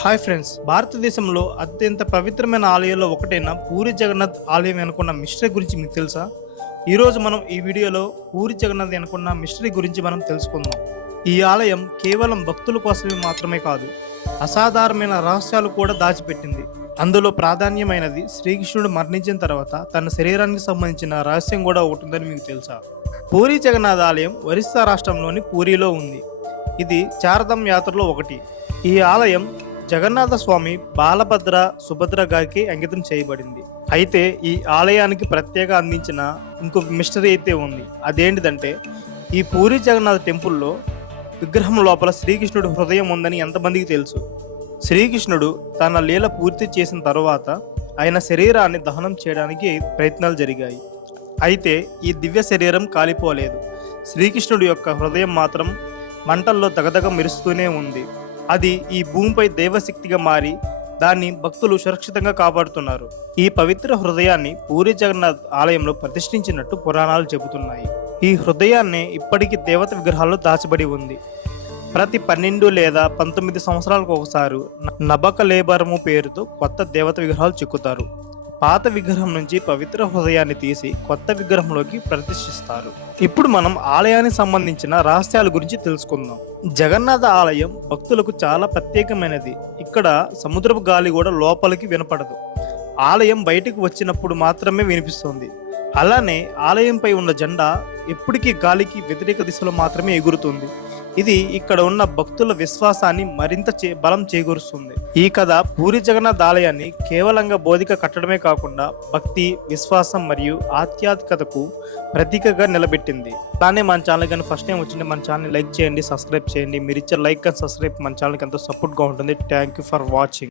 Hi friends భారతదేశంలో అత్యంత పవిత్రమైన ఆలయాల్లో ఒకటైన పూరి జగన్నాథ్ ఆలయం అనుకున్న మిస్టరీ గురించి మీకు తెలుసా? ఈరోజు మనం ఈ వీడియోలో పూరి జగన్నాథ్ అనుకున్న మిస్టరీ గురించి మనం తెలుసుకుందాం. ఈ ఆలయం కేవలం భక్తుల కోసమే మాత్రమే కాదు అసాధారణమైన రహస్యాలు కూడా దాచిపెట్టింది. అందులో ప్రాధాన్యమైనది శ్రీకృష్ణుడు మరణించిన తర్వాత తన శరీరానికి సంబంధించిన రహస్యం కూడా ఒకటి ఉందని మీకు తెలుసా? పూరి జగన్నాథ్ ఆలయం ఒరిస్సా రాష్ట్రంలోని పూరిలో ఉంది. ఇది చారదం యాత్రలో ఒకటి. ఈ ఆలయం జగన్నాథ స్వామి బాలభద్ర సుభద్ర గారికి అంకితం చేయబడింది. అయితే ఈ ఆలయానికి ప్రత్యేక అందించిన ఇంకొక మిస్టరీ అయితే ఉంది. అదేంటిదంటే ఈ పూరి జగన్నాథ్ టెంపుల్లో విగ్రహం లోపల శ్రీకృష్ణుడు హృదయం ఉందని ఎంతమందికి తెలుసు? శ్రీకృష్ణుడు తన లీల పూర్తి చేసిన తరువాత ఆయన శరీరాన్ని దహనం చేయడానికి ప్రయత్నాలు జరిగాయి. అయితే ఈ దివ్య శరీరం కాలిపోలేదు. శ్రీకృష్ణుడి యొక్క హృదయం మాత్రం మంటల్లో దగదగ మెరుస్తూనే ఉంది. అది ఈ భూమిపై దైవశక్తిగా మారి దాన్ని భక్తులు సురక్షితంగా కాపాడుతున్నారు. ఈ పవిత్ర హృదయాన్ని పూరి జగన్నాథ్ ఆలయంలో ప్రతిష్ఠించినట్టు పురాణాలు చెబుతున్నాయి. ఈ హృదయాన్ని ఇప్పటికీ దేవత విగ్రహాల్లో దాచబడి ఉంది. ప్రతి పన్నెండు లేదా పంతొమ్మిది సంవత్సరాలకు ఒకసారి నబక లేబరము పేరుతో కొత్త దేవత విగ్రహాలు చిక్కుతారు. పాత విగ్రహం నుంచి పవిత్ర హృదయాన్ని తీసి కొత్త విగ్రహంలోకి ప్రతిష్ఠిస్తారు. ఇప్పుడు మనం ఆలయానికి సంబంధించిన రహస్యాల గురించి తెలుసుకుందాం. జగన్నాథ ఆలయం భక్తులకు చాలా ప్రత్యేకమైనది. ఇక్కడ సముద్రపు గాలి కూడా లోపలికి వినపడదు. ఆలయం బయటకు వచ్చినప్పుడు మాత్రమే వినిపిస్తుంది. అలానే ఆలయంపై ఉన్న జెండా ఎప్పటికీ గాలికి వ్యతిరేక దిశలో మాత్రమే ఎగురుతుంది. ఇది ఇక్కడ ఉన్న భక్తుల విశ్వాసాన్ని మరింత చే బలం చేకూరుస్తుంది. ఈ కథ పూరి జగన్నాథ్ ఆలయాన్ని కేవలంగా బోధిక కట్టడమే కాకుండా భక్తి విశ్వాసం మరియు ఆధ్యాత్మికతకు ప్రతీకగా నిలబెట్టింది. కానీ మన ఛానల్ కానీ ఫస్ట్ టైం వచ్చింటే మన ఛానల్ లైక్ చేయండి సబ్స్క్రైబ్ చేయండి. మీరు ఇచ్చే లైక్ అండ్ సబ్స్క్రైబ్ మన ఛానల్కి ఎంతో సపోర్ట్గా ఉంటుంది. Thank you for watching